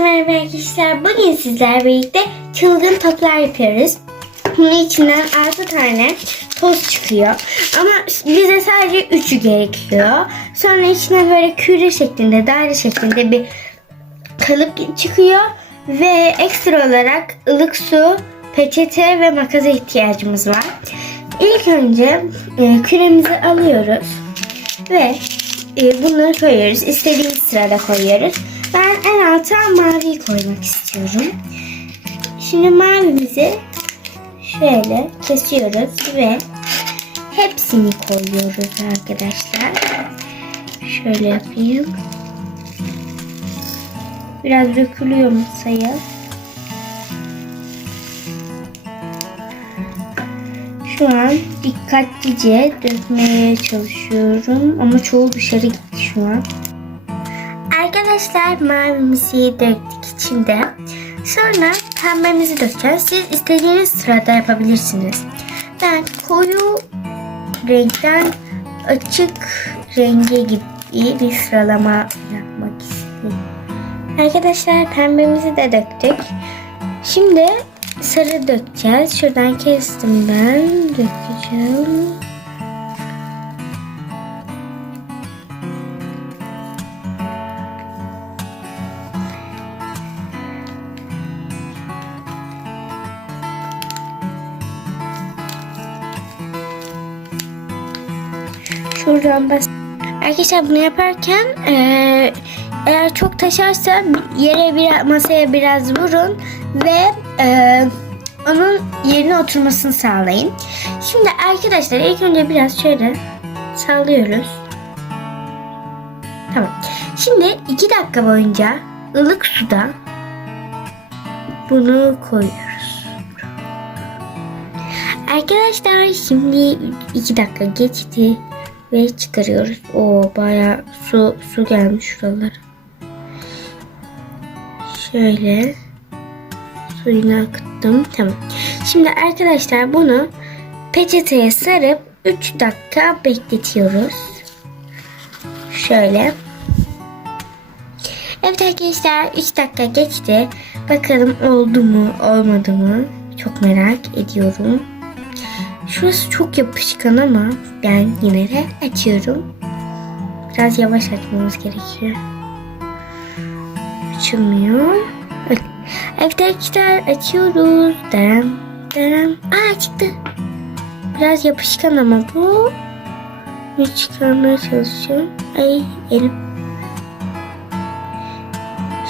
Merhaba arkadaşlar. Bugün sizlerle birlikte çılgın toplar yapıyoruz. Bunun içinden 6 tane toz çıkıyor. Ama bize sadece 3'ü gerekiyor. Sonra içine böyle küre şeklinde, daire şeklinde bir kalıp çıkıyor. Ve ekstra olarak ılık su, peçete ve makaza ihtiyacımız var. İlk önce e, küremizi alıyoruz. Ve e, bunları koyuyoruz. İstediğimiz sırada koyuyoruz. Ben en alta maviyi koymak istiyorum. Şimdi mavimizi şöyle kesiyoruz ve hepsini koyuyoruz arkadaşlar. Şöyle yapayım. Biraz dökülüyor masaya. Şu an dikkatlice dökmeye çalışıyorum ama çoğu dışarı gitti şu an. Arkadaşlar mavimizi döktük içinde. Sonra pembemizi dökeceğiz. Siz istediğiniz sırada yapabilirsiniz. Ben koyu renkten açık renge gibi bir sıralama yapmak istedim. Arkadaşlar pembemizi de döktük. Şimdi sarı dökeceğiz. Şuradan kestim ben. Dökeceğim. Şuradan bas. Arkadaşlar bunu yaparken eee, eğer çok taşarsa yere bir masaya biraz vurun ve eee, onun yerine oturmasını sağlayın. Şimdi arkadaşlar ilk önce biraz şöyle sallıyoruz. Tamam. Şimdi iki dakika boyunca ılık suda bunu koyuyoruz. Arkadaşlar şimdi iki dakika geçti ve çıkarıyoruz. O bayağı su su gelmiş şuralara. Şöyle suyunu akıttım. Tamam. Şimdi arkadaşlar bunu peçeteye sarıp 3 dakika bekletiyoruz. Şöyle. Evet arkadaşlar 3 dakika geçti. Bakalım oldu mu olmadı mı? Çok merak ediyorum. Şurası çok yapışkan ama ben yine de açıyorum. Biraz yavaş açmamız gerekiyor. Açılmıyor. Arkadaşlar açıyoruz. Deram deram. Aa çıktı. Biraz yapışkan ama bu. Bir çıkarmaya çalışıyorum. Ay elim.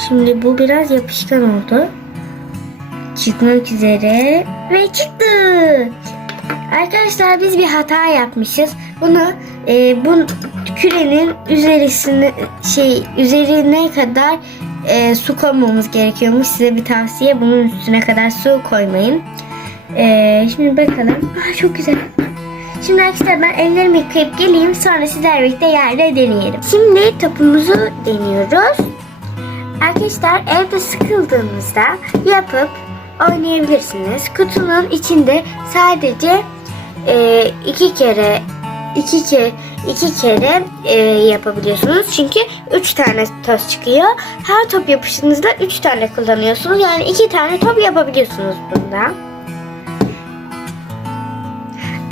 Şimdi bu biraz yapışkan oldu. Çıkmak üzere. Ve çıktı. Arkadaşlar biz bir hata yapmışız. Bunu e, bu kürenin üzerisine şey üzerine kadar e, su koymamız gerekiyormuş. Size bir tavsiye bunun üstüne kadar su koymayın. E, şimdi bakalım. Aa, çok güzel. Şimdi arkadaşlar ben ellerimi yıkayıp geleyim. Sonra sizlerle birlikte yerde deneyelim. Şimdi topumuzu deniyoruz. Arkadaşlar evde sıkıldığınızda yapıp oynayabilirsiniz. Kutunun içinde sadece e, iki kere iki kere iki kere e, yapabiliyorsunuz. Çünkü üç tane toz çıkıyor. Her top yapışınızda üç tane kullanıyorsunuz. Yani iki tane top yapabiliyorsunuz bunda.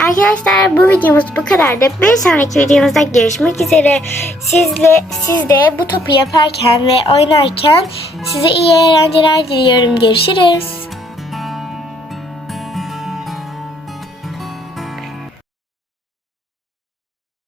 Arkadaşlar bu videomuz bu kadardı. Bir sonraki videomuzda görüşmek üzere. Sizle siz de bu topu yaparken ve oynarken size iyi eğlenceler diliyorum. Görüşürüz.